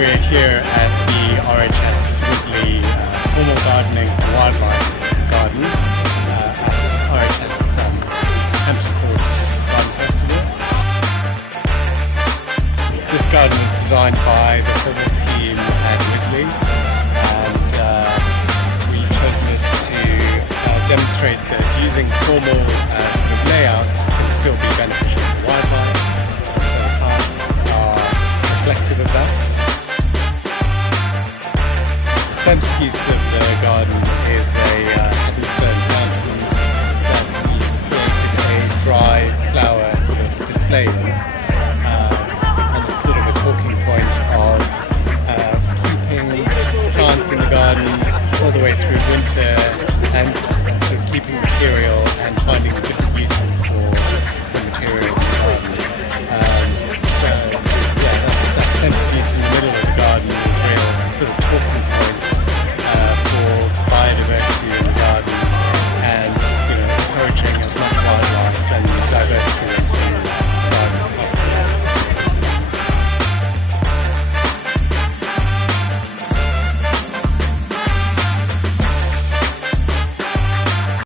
We're here at the RHS Wisely Formal Gardening for Wildlife Garden at RHS Hampton Garden Festival. This garden was designed by the formal team at Wisely, and we've chosen it to demonstrate that using formal sort of layouts can still be beneficial for wildlife. So the plants are reflective of that. The centrepiece of the garden is a Haddonstone fountain that we've created a dry flower sort of display in, and it's sort of a talking point of keeping plants in the garden all the way through winter